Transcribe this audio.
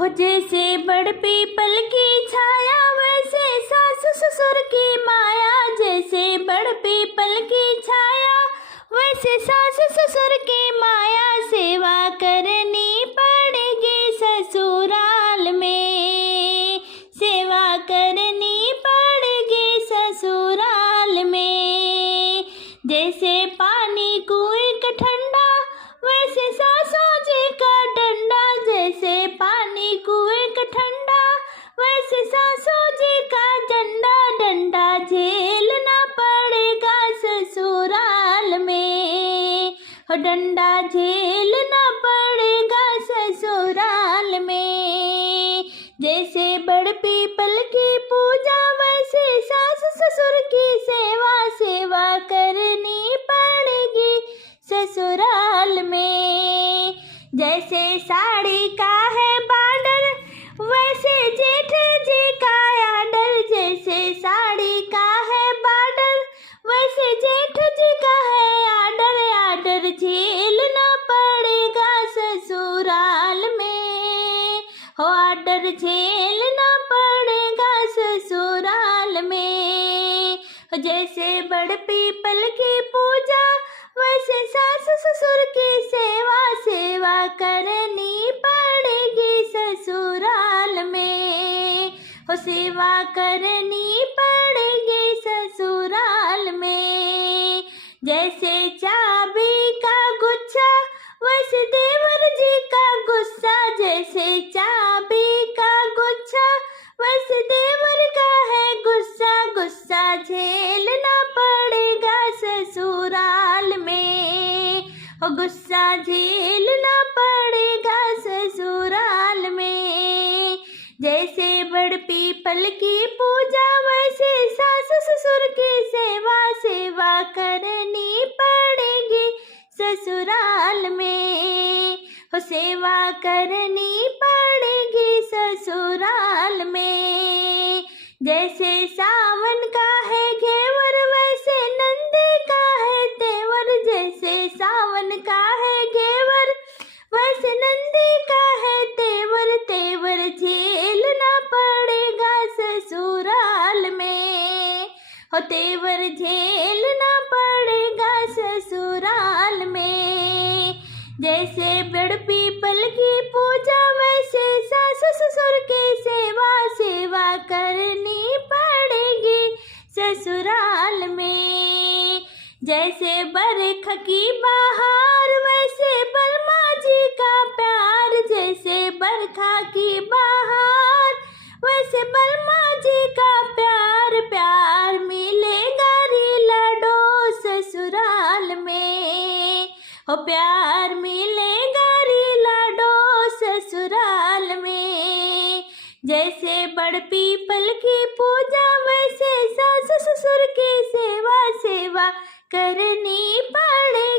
हो जैसे बड़ पीपल की छाया वैसे सास ससुर की माया। जैसे बड़ पीपल की छाया वैसे सास ससुर की माया। सेवा करनी पड़ेगी ससुराल में, सेवा करनी पड़ेगी ससुराल में। जैसे पानी कुएं का ठंडा वैसे सासू जी का डंडा। जैसे पानी कुएं का ठंडा वैसे सासू जी का डंडा। डंडा झेलना पड़ेगा ससुराल में, हो डंडा झेलना पड़ेगा ससुराल में। जैसे बड़ पीपल की पूजा वैसे सास ससुर की सेवा। सेवा करनी पड़ेगी ससुराल में। जैसे साड़ी का है बॉर्डर वैसे जेठ जी का आर्डर। जैसे साड़ी का है बॉर्डर वैसे जेठ जी का है आर्डर। आर्डर झेलना पड़ेगा ससुराल में, हो आर्डर झेलना पड़ेगा ससुराल में। जैसे बड़ पीपल की पूजा वैसे सास ससुर की सेवा। सेवा करनी पड़ेगी ससुराल में, हो सेवा करनी पड़ेगी ससुराल में। जैसे चाबी का गुच्छा वैसे देवर जी का गुस्सा। जैसे चाबी का गुच्छा वैसे देवर का है गुस्सा। गुस्सा झेलना पड़ेगा ससुराल में, हो गुस्सा झेलना पड़ेगा ससुराल में। जैसे बड़ पीपल की पूजा वैसे सास ससुर की सेवा। सेवा करनी पड़ेगी ससुराल में, हो सेवा करनी पड़ेगी ससुराल में। जैसे सावन का है घेवर वैसे नंदी का है तेवर। जैसे सावन का है घेवर वैसे नंदी का है तेवर। तेवर झेलना पड़ेगा ससुराल में, हो तेवर झेलना पड़ेगा ससुराल में। जैसे बड़ पीपल की पूजा वैसे सास ससुर की सेवा। सेवा करनी पड़ेगी ससुराल में। जैसे बरख की बहार वैसे बलमा जी का प्यार। जैसे बरखा की बहार वैसे बलमा जी का प्यार। प्यार मिलेगा री लडो ससुराल में, हो प्यार मिलेगा री लाडो ससुराल में। जैसे बड़ पीपल की पूजा वैसे सास ससुर की सेवा। सेवा करनी पड़े